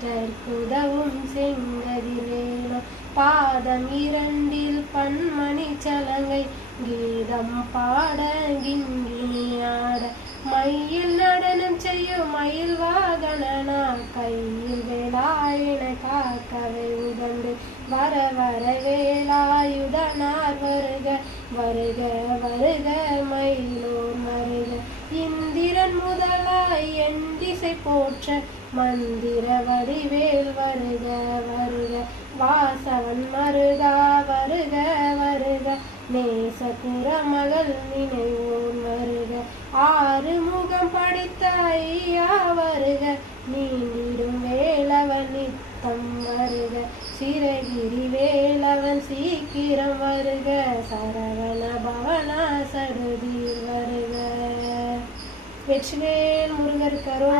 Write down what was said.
பெற்றற்குதவும் செங்கதிரேனோ பாதம் இரண்டில் பன்மணி சலங்கை கீதம் பாட கிங்கினியாட மயில் நடனம் செய்யும் மயில் வாகனனா கையில் வேலாயின காக்கவை உகந்து வர வர வேலாயுதனார் வருக வருக வருக மயிலோர் வருக இந்திரன் முதலாய் என் திசை போற்ற மந்திர வடிவேல் வருக வருக வாசவன் மருகா வருக வருக நேசகுர மகள் நினைவோன் வருக ஆறு முகம் படைத்த ஐயா வருக நீண்டிடும் வேலவன் நித்தம் வருக சிறகிரி வேலவன் சீக்கிரம் வருக சரவண பவனா சடுதி வருக. வெற்றிவேல் முருகர் கரோகரா.